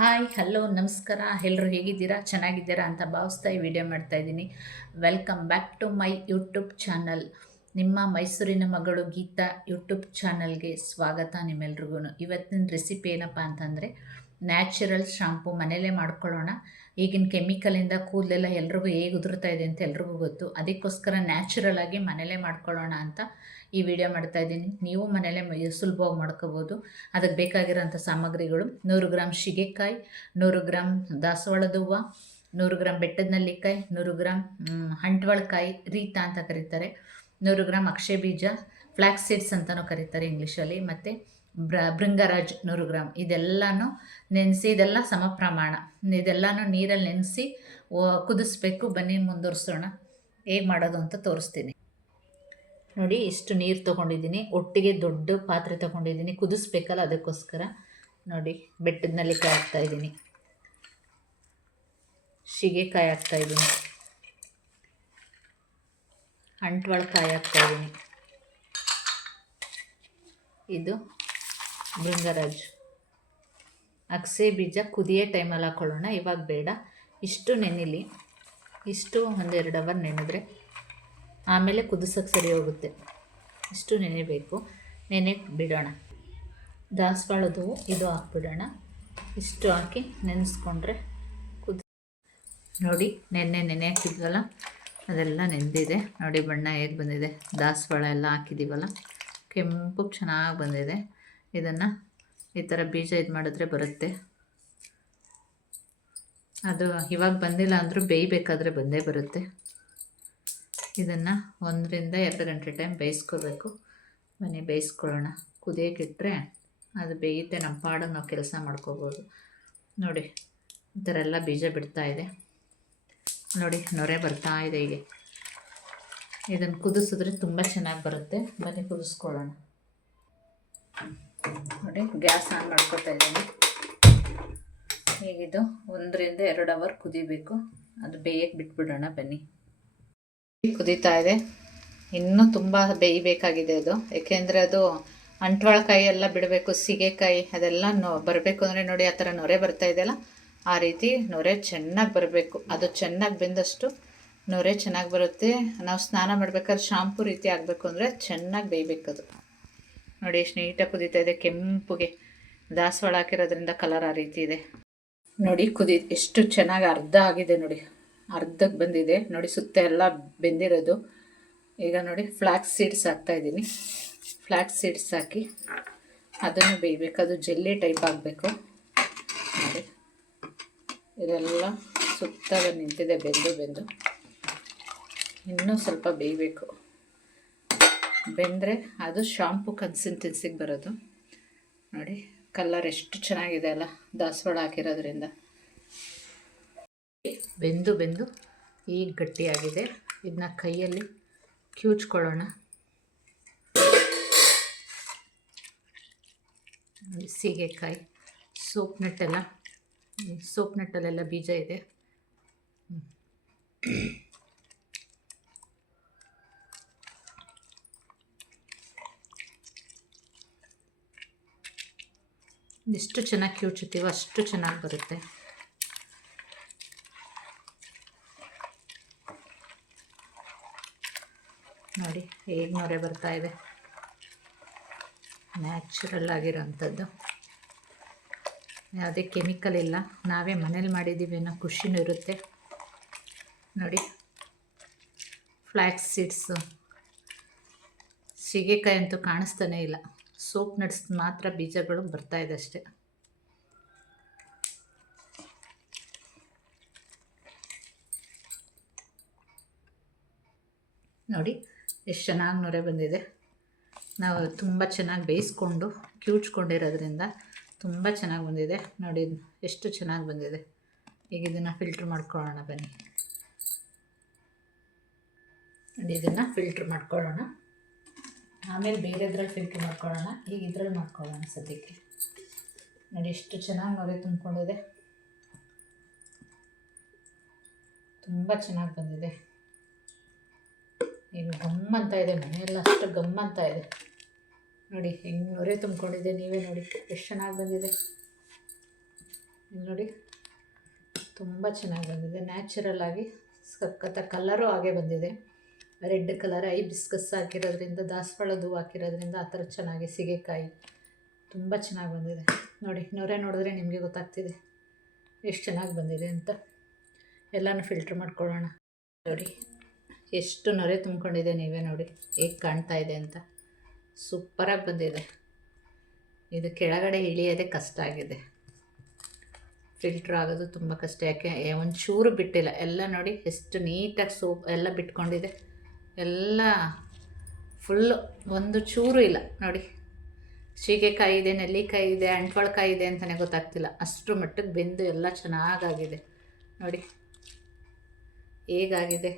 Hi hello ನಮಸ್ಕಾರ. ಎಲ್ಲರೂ ಹೇಗಿದ್ದೀರಾ? ಚೆನ್ನಾಗಿದ್ದೀರಾ ಅಂತ ಭಾವಿಸ್ತಾ ಈ ವಿಡಿಯೋ ಮಾಡ್ತಾಯಿದ್ದೀನಿ. Welcome back to my YouTube channel. ನಿಮ್ಮ ಮೈಸೂರಿನ ಮಗಳು ಗೀತಾ ಯೂಟ್ಯೂಬ್ ಚಾನಲ್ಗೆ ಸ್ವಾಗತ ನಿಮ್ಮೆಲ್ರಿಗೂ. ಇವತ್ತಿನ ರೆಸಿಪಿ ಏನಪ್ಪ ಅಂತಂದರೆ ನ್ಯಾಚುರಲ್ ಶಾಂಪು ಮನೇಲೇ ಮಾಡ್ಕೊಳ್ಳೋಣ. ಈಗಿನ ಕೆಮಿಕಲಿಂದ ಕೂದಲೆಲ್ಲ ಎಲ್ರಿಗೂ ಹೇಗೆ ಉದುರ್ತಾ ಇದೆ ಅಂತ ಎಲ್ರಿಗೂ ಗೊತ್ತು. ಅದಕ್ಕೋಸ್ಕರ ನ್ಯಾಚುರಲ್ ಆಗಿ ಮನೇಲೇ ಮಾಡ್ಕೊಳ್ಳೋಣ ಅಂತ ಈ ವಿಡಿಯೋ ಮಾಡ್ತಾಯಿದ್ದೀನಿ. ನೀವು ಮನೇಲೇ ಸುಲಭವಾಗಿ ಮಾಡ್ಕೋಬೋದು. ಅದಕ್ಕೆ ಬೇಕಾಗಿರೋಂಥ ಸಾಮಗ್ರಿಗಳು: 100 ಗ್ರಾಮ್ ಶಿಗೆಕಾಯಿ, 100 ಗ್ರಾಮ್ ದಾಸವಾಳದ ಹೂವು, 100 ಗ್ರಾಮ್ ಬೆಟ್ಟದ ನೆಲ್ಲಿಕಾಯಿ, 100 ಗ್ರಾಮ್ ಅಂಟ್ವಳಕಾಯಿ ರೀತ ಅಂತ ಕರೀತಾರೆ, 100 ಗ್ರಾಮ್ ಅಕ್ಷಯ ಬೀಜ, ಫ್ಲ್ಯಾಕ್ಸ್ ಸೀಡ್ಸ್ ಅಂತಲೂ ಕರೀತಾರೆ ಇಂಗ್ಲೀಷಲ್ಲಿ, ಮತ್ತು ಭೃಂಗರಾಜ್ 100 ಗ್ರಾಮ್. ಇದೆಲ್ಲನೂ ನೆನೆಸಿ, ಇದೆಲ್ಲ ಸಮ ಪ್ರಮಾಣ, ಇದೆಲ್ಲನೂ ನೀರಲ್ಲಿ ನೆನೆಸಿ ಕುದಿಸ್ಬೇಕು. ಬನ್ನಿ ಮುಂದುವರಿಸೋಣ. ಹೇಗೆ ಮಾಡೋದು ಅಂತ ತೋರಿಸ್ತೀನಿ ನೋಡಿ. ಇಷ್ಟು ನೀರು ತೊಗೊಂಡಿದ್ದೀನಿ, ಒಟ್ಟಿಗೆ ದೊಡ್ಡ ಪಾತ್ರೆ ತೊಗೊಂಡಿದ್ದೀನಿ, ಕುದಿಸ್ಬೇಕಲ್ಲ ಅದಕ್ಕೋಸ್ಕರ. ನೋಡಿ, ಬೆಟ್ಟದ ನೆಲ್ಲಿಕಾಯಿ ಹಾಕ್ತಾಯಿದ್ದೀನಿ, ಶಿಗೆಕಾಯಿ ಹಾಕ್ತಾಯಿದ್ದೀನಿ, ಅಂಟ್ವಳಕಾಯಿ ಹಾಕ್ತಾಯಿದ್ದೀನಿ, ಇದು ಭೃಂಗರಾಜ್. ಅಗಸೆ ಬೀಜ ಕುದಿಯೋ ಟೈಮಲ್ಲಿ ಹಾಕ್ಕೊಳ್ಳೋಣ, ಇವಾಗ ಬೇಡ. ಇಷ್ಟು ನೆನಿಲಿ, ಇಷ್ಟು 1-2 ಅವರ್ ನೆನೆದ್ರೆ ಆಮೇಲೆ ಕುದಿಸೋಕ್ಕೆ ಸರಿ ಹೋಗುತ್ತೆ. ಇಷ್ಟು ನೆನೆಬೇಕು, ನೆನೆಗೆ ಬಿಡೋಣ. ದಾಸವಾಳದ ಹೂವು ಇದು ಹಾಕ್ಬಿಡೋಣ. ಇಷ್ಟು ಹಾಕಿ ನೆನೆಸ್ಕೊಂಡ್ರೆ ನೋಡಿ, ನೆನೆ ಹಾಕಿದ್ವಲ್ಲ ಅದೆಲ್ಲ ನೆಂದಿದೆ. ನೋಡಿ ಬಣ್ಣ ಹೇಗೆ ಬಂದಿದೆ. ದಾಸವಾಳ ಎಲ್ಲ ಹಾಕಿದ್ದೀವಲ್ಲ, ಕೆಂಪು ಚೆನ್ನಾಗಿ ಬಂದಿದೆ. ಇದನ್ನು ಈ ಥರ ಬೀಜ ಇದು ಮಾಡಿದ್ರೆ ಬರುತ್ತೆ. ಅದು ಇವಾಗ ಬಂದಿಲ್ಲ ಅಂದರೂ ಬೇಯಬೇಕಾದ್ರೆ ಬಂದೇ ಬರುತ್ತೆ. ಇದನ್ನು 1-2 ಗಂಟೆ ಟೈಮ್ ಬೇಯಿಸ್ಕೋಬೇಕು. ಬನ್ನಿ ಬೇಯಿಸ್ಕೊಳ್ಳೋಣ. ಕುದಿಯೋಕ್ಕಿಟ್ರೆ ಅದು ಬೇಯುತ್ತೆ, ನಮ್ಮ ಪಾಡಿಗೆ ನಾವು ಕೆಲಸ ಮಾಡ್ಕೋಬೋದು. ನೋಡಿ, ಈ ಥರ ಎಲ್ಲ ಬೀಜ ಬಿಡ್ತಾಯಿದೆ. ನೋಡಿ, ನೊರೆ ಬರ್ತಾ ಇದೆ. ಹೀಗೆ ಇದನ್ನು ಕುದಿಸಿದ್ರೆ ತುಂಬ ಚೆನ್ನಾಗಿ ಬರುತ್ತೆ. ಬನ್ನಿ ಕುದಿಸ್ಕೊಳ್ಳೋಣ. ನೋಡಿ, ಗ್ಯಾಸ್ ಆನ್ ಮಾಡ್ಕೊತಾ ಇದ್ದೀನಿ. ಹೀಗಿದು 1-2 ಅವರ್ ಕುದಿಬೇಕು. ಅದು ಬೇಯಕ್ಕೆ ಬಿಟ್ಬಿಡೋಣ. ಬನ್ನಿ, ಕುದೀತಾ ಇದೆ. ಇನ್ನೂ ತುಂಬ ಬೇಯಬೇಕಾಗಿದೆ ಅದು, ಏಕೆಂದರೆ ಅದು ಅಂಟ್ವಳಕಾಯಿ ಎಲ್ಲ ಬಿಡಬೇಕು, ಸೀಗೆಕಾಯಿ ಅದೆಲ್ಲ ಬರಬೇಕು. ಅಂದರೆ ನೋಡಿ, ಆ ಥರ ನೊರೆ ಬರ್ತಾ ಇದೆಯಲ್ಲ, ಆ ರೀತಿ ನೊರೆ ಚೆನ್ನಾಗಿ ಬರಬೇಕು. ಅದು ಚೆನ್ನಾಗಿ ಬೆಂದಷ್ಟು ನೊರೆ ಚೆನ್ನಾಗಿ ಬರುತ್ತೆ. ನಾವು ಸ್ನಾನ ಮಾಡ್ಬೇಕಾದ್ರೆ ಶಾಂಪು ರೀತಿ ಆಗಬೇಕು ಅಂದರೆ ಚೆನ್ನಾಗಿ ಬೇಯಬೇಕದು. ನೋಡಿ, ಎಷ್ಟು ನೀಟಾಗಿ ಕುದೀತಾ ಇದೆ. ಕೆಂಪುಗೆ ದಾಸವಾಳ ಹಾಕಿರೋದ್ರಿಂದ ಕಲರ್ ಆ ರೀತಿ ಇದೆ. ನೋಡಿ, ಎಷ್ಟು ಚೆನ್ನಾಗಿ ಅರ್ಧ ಆಗಿದೆ. ನೋಡಿ, ಅರ್ಧಕ್ಕೆ ಬಂದಿದೆ. ನೋಡಿ, ಸುತ್ತ ಎಲ್ಲ ಬೆಂದಿರೋದು. ಈಗ ನೋಡಿ, ಫ್ಲ್ಯಾಕ್ಸ್ ಸೀಡ್ಸ್ ಹಾಕ್ತಾಯಿದ್ದೀನಿ. ಫ್ಲ್ಯಾಕ್ಸ್ ಸೀಡ್ಸ್ ಹಾಕಿ ಅದನ್ನು ಬೇಯಬೇಕು. ಅದು ಜೆಲ್ಲಿ ಟೈಪ್ ಆಗಬೇಕು. ನೋಡಿ, ಇದೆಲ್ಲ ಸುತ್ತ ನಿಂತಿದೆ ಬೆಂದು. ಇನ್ನೂ ಸ್ವಲ್ಪ ಬೇಯಬೇಕು. ಬೆಂದರೆ ಅದು ಶಾಂಪು ಕನ್ಸಿಸ್ಟೆನ್ಸಿಗೆ ಬರೋದು. ನೋಡಿ, ಕಲರ್ ಎಷ್ಟು ಚೆನ್ನಾಗಿದೆ ಅಲ್ಲ, ದಾಸವಾಳ ಹಾಕಿರೋದ್ರಿಂದ. ಬೆಂದು ಈಗ ಗಟ್ಟಿಯಾಗಿದೆ. ಇದನ್ನ ಕೈಯಲ್ಲಿ ಕಿವುಚ್ಕೊಳ್ಳೋಣ. ಸೀಗೆಕಾಯಿ, ಸೋಪ್ ನಟ್ಟಲ್ಲೆಲ್ಲ ಬೀಜ ಇದೆ. ಎಷ್ಟು ಚೆನ್ನಾಗಿ ಕಿವುಚುತ್ತೀವೋ ಅಷ್ಟು ಚೆನ್ನಾಗಿ ಬರುತ್ತೆ. ನೋಡಿ, ಹೇಗೆ ನೊರೆ ಬರ್ತಾ ಇದೆ. ನ್ಯಾಚುರಲ್ ಆಗಿರೋಂಥದ್ದು, ಯಾವುದೇ ಕೆಮಿಕಲ್ ಇಲ್ಲ. ನಾವೇ ಮನೇಲಿ ಮಾಡಿದ್ದೀವಿ ಅನ್ನೋ ಖುಷಿನೂ ಇರುತ್ತೆ. ನೋಡಿ, ಫ್ಲ್ಯಾಕ್ಸ್ ಸೀಡ್ಸು, ಸೀಗೆಕಾಯಿ ಅಂತೂ ಕಾಣಿಸ್ತಾನೇ ಇಲ್ಲ. ಸೋಪ್ ನಟ್ಸ್ ಮಾತ್ರ ಬೀಜಗಳು ಬರ್ತಾಯಿದೆ ಅಷ್ಟೆ. ನೋಡಿ, ಎಷ್ಟು ಚೆನ್ನಾಗಿ ನೊರೆ ಬಂದಿದೆ. ನಾವು ತುಂಬ ಚೆನ್ನಾಗಿ ಬೇಯಿಸ್ಕೊಂಡು ಕಿವುಚ್ಕೊಂಡಿರೋದ್ರಿಂದ ತುಂಬ ಚೆನ್ನಾಗಿ ಬಂದಿದೆ. ನೋಡಿ, ಎಷ್ಟು ಚೆನ್ನಾಗಿ ಬಂದಿದೆ. ಈಗ ಇದನ್ನು ಫಿಲ್ಟ್ರ್ ಮಾಡ್ಕೊಳ್ಳೋಣ. ಬನ್ನಿ, ನೋಡಿ, ಇದನ್ನು ಫಿಲ್ಟ್ರ್ ಮಾಡ್ಕೊಳ್ಳೋಣ. ಆಮೇಲೆ ಬೇರೆದ್ರಲ್ಲಿ ಫಿಲ್ಟ್ರ್ ಮಾಡ್ಕೊಳ್ಳೋಣ. ಈಗ ಇದ್ರಲ್ಲಿ ಮಾಡ್ಕೊಳ್ಳೋಣ ಸದ್ಯಕ್ಕೆ. ನೋಡಿ, ಎಷ್ಟು ಚೆನ್ನಾಗಿ ನೊರೆ ತುಂಬಿಕೊಂಡಿದೆ. ತುಂಬ ಚೆನ್ನಾಗಿ ಬಂದಿದೆ. ಈಗ ಗಮ್ಮಂತ ಇದೆ. ಮನೆಯೆಲ್ಲ ಅಷ್ಟು ಗಮ್ಮಂತ ಇದೆ. ನೋಡಿ, ಹೆಂಗೆ ನೊರೆ ತುಂಬಿಕೊಂಡಿದೆ. ನೀವೇ ನೋಡಿ ಎಷ್ಟು ಚೆನ್ನಾಗಿ ಬಂದಿದೆ. ಇಲ್ಲಿ ನೋಡಿ ತುಂಬ ಚೆನ್ನಾಗಿ ಬಂದಿದೆ. ನ್ಯಾಚುರಲ್ ಆಗಿ ಸಖತ್ತ ಕಲರು ಹಾಗೆ ಬಂದಿದೆ. ರೆಡ್ ಕಲರ್ ಬಿಸ್ಕಸ್ ಹಾಕಿರೋದ್ರಿಂದ, ದಾಸವಾಳದ ಹೂವು ಹಾಕಿರೋದ್ರಿಂದ ಆ ಥರ ಚೆನ್ನಾಗಿ ಸೀಗೆಕಾಯಿ ತುಂಬ ಚೆನ್ನಾಗಿ ಬಂದಿದೆ. ನೋಡಿ ನೊರೆ ನೋಡಿದ್ರೆ ನಿಮಗೆ ಗೊತ್ತಾಗ್ತಿದೆ ಎಷ್ಟು ಚೆನ್ನಾಗಿ ಬಂದಿದೆ ಅಂತ. ಎಲ್ಲನೂ ಫಿಲ್ಟ್ರ್ ಮಾಡ್ಕೊಳ್ಳೋಣ. ನೋಡಿ ಎಷ್ಟು ನೊರೆ ತುಂಬ್ಕೊಂಡಿದೆ, ನೀವೇ ನೋಡಿ ಹೇಗೆ ಕಾಣ್ತಾ ಇದೆ ಅಂತ. ಸೂಪರಾಗಿ ಬಂದಿದೆ. ಇದು ಕೆಳಗಡೆ ಇಳಿಯೋದೇ ಕಷ್ಟ ಆಗಿದೆ, ಫಿಲ್ಟ್ರ್ ಆಗೋದು ತುಂಬ ಕಷ್ಟ. ಯಾಕೆ ಒಂಚೂರು ಬಿಟ್ಟಿಲ್ಲ, ಎಲ್ಲ ನೋಡಿ ಎಷ್ಟು ನೀಟಾಗಿ ಸೋಪ್ ಎಲ್ಲ ಬಿಟ್ಕೊಂಡಿದೆ. ಎಲ್ಲ ಫುಲ್ಲು ಒಂದು ಚೂರು ಇಲ್ಲ ನೋಡಿ. ಸೀಗೆಕಾಯಿ ಇದೆ, ನೆಲ್ಲಿಕಾಯಿ ಇದೆ, ಅಂಟ್ವಾಳಕಾಯಿ ಇದೆ ಅಂತಲೇ ಗೊತ್ತಾಗ್ತಿಲ್ಲ, ಅಷ್ಟರ ಮಟ್ಟಿಗೆ ಬೆಂದು ಎಲ್ಲ ಚೆನ್ನಾಗಾಗಿದೆ. ನೋಡಿ ಹೇಗಾಗಿದೆ,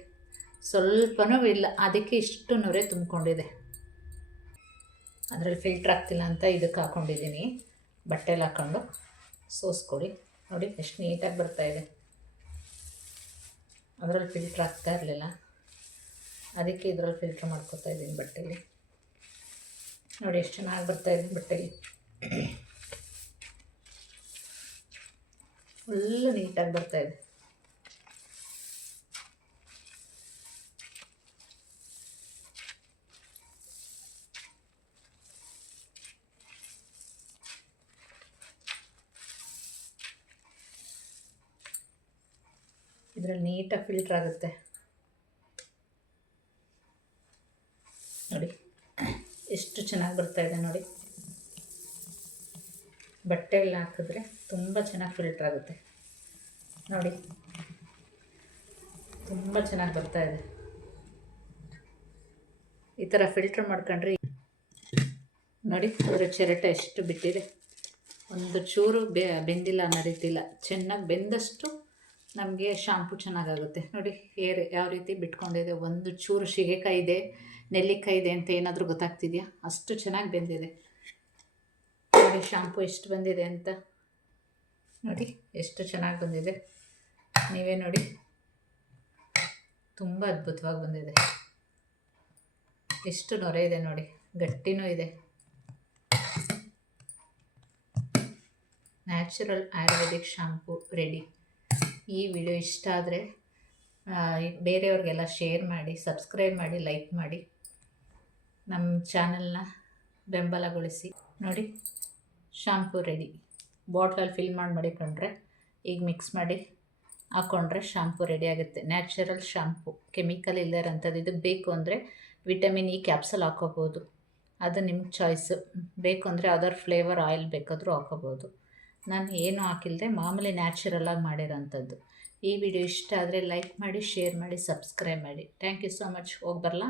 ಸ್ವಲ್ಪನೂ ಇಲ್ಲ. ಅದಕ್ಕೆ ಇಷ್ಟು ನೊರೆ ತುಂಬಿಕೊಂಡಿದೆ. ಅದರಲ್ಲಿ ಫಿಲ್ಟ್ರ್ ಆಗ್ತಿಲ್ಲ ಅಂತ ಇದಕ್ಕೆ ಹಾಕ್ಕೊಂಡಿದ್ದೀನಿ. ಬಟ್ಟೆಲಿ ಹಾಕ್ಕೊಂಡು ಸೋಸ್ಕೊಡಿ. ನೋಡಿ ಎಷ್ಟು ನೀಟಾಗಿ ಬರ್ತಾಯಿದೆ. ಅದರಲ್ಲಿ ಫಿಲ್ಟ್ರ್ ಆಗ್ತಾ ಇರಲಿಲ್ಲ, ಅದಕ್ಕೆ ಇದರಲ್ಲಿ ಫಿಲ್ಟ್ರ್ ಮಾಡ್ಕೊತಾ ಇದ್ದೀನಿ ಬಟ್ಟೆಲಿ. ನೋಡಿ ಎಷ್ಟು ಚೆನ್ನಾಗಿ ಬರ್ತಾಯಿದೆ ಬಟ್ಟೆಲಿ, ಫುಲ್ಲು ನೀಟಾಗಿ ಬರ್ತಾಯಿದೆ. ಇದರಲ್ಲಿ ನೀಟಾಗಿ ಫಿಲ್ಟ್ರ್ ಆಗುತ್ತೆ. ನೋಡಿ ಎಷ್ಟು ಚೆನ್ನಾಗಿ ಬರ್ತಾಯಿದೆ ನೋಡಿ. ಬಟ್ಟೆಯಲ್ಲಿ ಹಾಕಿದ್ರೆ ತುಂಬ ಚೆನ್ನಾಗಿ ಫಿಲ್ಟ್ರ್ ಆಗುತ್ತೆ. ನೋಡಿ ತುಂಬ ಚೆನ್ನಾಗಿ ಬರ್ತಾಯಿದೆ. ಈ ಥರ ಫಿಲ್ಟ್ರ್ ಮಾಡ್ಕೊಂಡ್ರೆ ನೋಡಿ ಅದರ ಚಿರಟೆ ಎಷ್ಟು ಬಿಟ್ಟಿದೆ, ಒಂದು ಚೂರು ಬೆಂದಿಲ್ಲ ಅನ್ನೋ ರೀತಿ ಇಲ್ಲ. ಚೆನ್ನಾಗಿ ಬೆಂದಷ್ಟು ನಮಗೆ ಶಾಂಪು ಚೆನ್ನಾಗಾಗುತ್ತೆ. ನೋಡಿ ಹೇರ್ ಯಾವ ರೀತಿ ಬಿಟ್ಕೊಂಡಿದೆ. ಒಂದು ಚೂರು ಸೀಗೆಕಾಯಿ ಇದೆ, ನೆಲ್ಲಿಕಾಯಿ ಇದೆ ಅಂತ ಏನಾದರೂ ಗೊತ್ತಾಗ್ತಿದೆಯಾ? ಅಷ್ಟು ಚೆನ್ನಾಗಿ ಬೆಂದಿದೆ. ನೋಡಿ ಶಾಂಪು ಎಷ್ಟು ಬಂದಿದೆ ಅಂತ. ನೋಡಿ ಎಷ್ಟು ಚೆನ್ನಾಗಿ ಬಂದಿದೆ, ನೀವೇ ನೋಡಿ. ತುಂಬ ಅದ್ಭುತವಾಗಿ ಬಂದಿದೆ. ಎಷ್ಟು ನೊರೆ ಇದೆ ನೋಡಿ, ಗಟ್ಟಿನೂ ಇದೆ. Natural Ayurvedic shampoo ready. ಈ ವಿಡಿಯೋ ಇಷ್ಟ ಆದರೆ ಬೇರೆಯವ್ರಿಗೆಲ್ಲ ಶೇರ್ ಮಾಡಿ, ಸಬ್ಸ್ಕ್ರೈಬ್ ಮಾಡಿ, ಲೈಕ್ ಮಾಡಿ, ನಮ್ಮ ಚಾನಲ್ನ ಬೆಂಬಲಗೊಳಿಸಿ. ನೋಡಿ ಶಾಂಪು ರೆಡಿ. ಬಾಟ್ಲಲ್ಲಿ ಫಿಲ್ ಮಾಡಿ ಮಡಿಕೊಂಡ್ರೆ ಈಗ ಮಿಕ್ಸ್ ಮಾಡಿ ಹಾಕ್ಕೊಂಡ್ರೆ ಶಾಂಪು ರೆಡಿ ಆಗುತ್ತೆ. ನ್ಯಾಚುರಲ್ ಶಾಂಪು, ಕೆಮಿಕಲ್ ಇಲ್ಲದಂಥದ್ದು. ಇದು ಬೇಕು ಅಂದರೆ ವಿಟಮಿನ್ ಇ ಕ್ಯಾಪ್ಸಲ್ ಹಾಕೋಬೋದು, ಅದು ನಿಮ್ಗೆ ಚಾಯ್ಸು. ಬೇಕು ಅಂದರೆ ಅದರ್ ಫ್ಲೇವರ್ ಆಯಿಲ್ ಬೇಕಾದರೂ ಹಾಕೋಬೋದು. ನಾನು ಏನೂ ಹಾಕಿಲ್ಲದೆ ಮಾಮೂಲಿ ನ್ಯಾಚುರಲಾಗಿ ಮಾಡಿರೋಂಥದ್ದು. ಈ ವಿಡಿಯೋ ಇಷ್ಟ ಆದರೆ ಲೈಕ್ ಮಾಡಿ, ಶೇರ್ ಮಾಡಿ, ಸಬ್ಸ್ಕ್ರೈಬ್ ಮಾಡಿ. Thank you so much. ಹೋಗಿ ಬರಲಾ?